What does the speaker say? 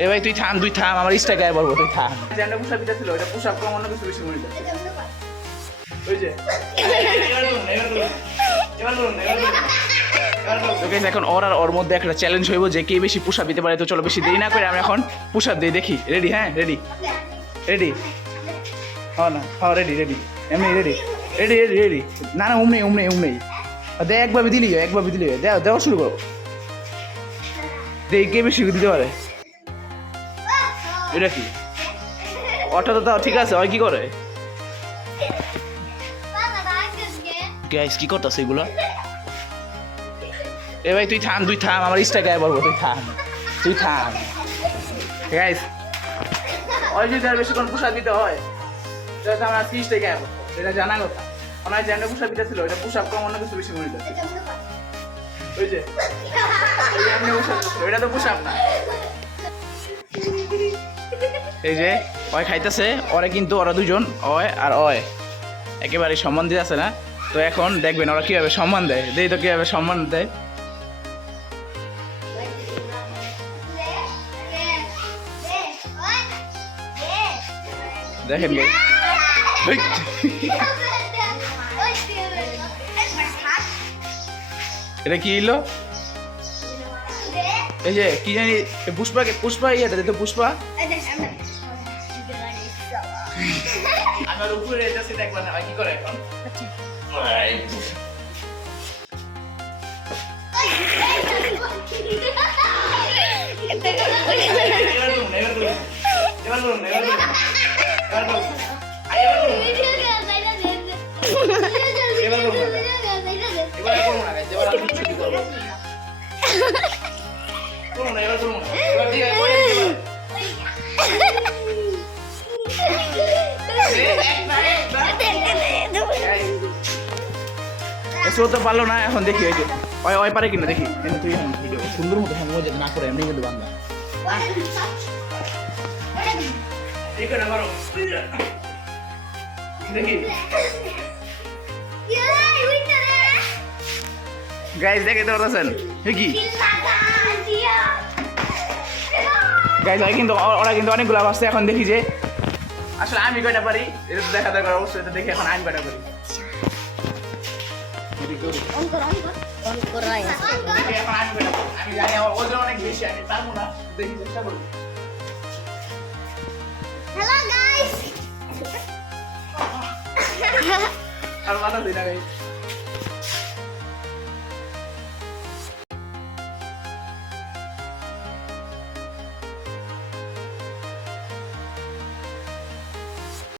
এ ভাই তুই থাম আমার ইস্টা গায়ে বলবো তুই থাম। যেটা পুশ আপ দিতে ছিল ওটা পুশ আপ কম অন্য কিছু বেশি মনে হয়। ওই যে এখন ওর মধ্যে একটা চ্যালেঞ্জ হইব যে কে বেশি পুশ আপ দিতে পারে। তো চলো বেশি দেরি না করে আমি এখন পুশ আপ দিই, দেখি। রেডি? হ্যাঁ রেডি রেডি। হ্যাঁ না হ্যাঁ রেডি রেডি এমনি রেডি রেডি রেডি রেডি। না না উমনেই দে একভাবে দিলি দেওয়া শুরু করো। দেখ কে বেশি দিতে পারে। এটা কি ওটা তো তাও ঠিক আছে, ওই কি করে গাইস কি করতেছে এগুলো? এ ভাই তুই থাম আমার ইস্টা গায়ে বলবো তুই থাম গাইস। ওই যদি আর বেশিক্ষণ পোশাক দিতে হয় তাহলে আমার ফিসটা গায়ে বলবো, এটা জানা কথা। ওনার যেটা পোশাক দিতে ছিল ওটা পোশাক কম অন্য কিছু বেশি মনে হয়। ওই যে ওইটা তো পোশাক না। এই যে ওই খাইতেছে, ওরা কিন্তু ওরা দুজন অয় আর অয় একেবারে সম্মান দিতে আছে না। তো এখন দেখবেন ওরা কীভাবে সম্মান দেয়, দেই তো কীভাবে সম্মান দেয় দেখেন। এটা কি এলো? এই যে কি জানি পুষ্পা ইয়েটা দিতে পুষ্পা আমার উপরে এসে দেখবেন কি করে এখন। তো পারলো না, এখন দেখি ওই যে ওই পারে কিনা দেখি। তুই ভিডিও সুন্দর মতো হ্যাঁ না করে এমনি কিন্তু বাংলা দেখি গাইস দেখে তো পাচ্ছেন কি গাইস হয় কিন্তু ওরা কিন্তু অনেকগুলো আসছে। এখন দেখি যে আসলে আমি কয়টা পারি, এটা তো দেখা দরকার অবশ্যই। এটা দেখি এখন আমি কয়টা পারি। আমি জানি আমার ওজন অনেক বেশি, আমি পারবো না, দেখি চেষ্টা করি। আর মাথা দিই না গাইস।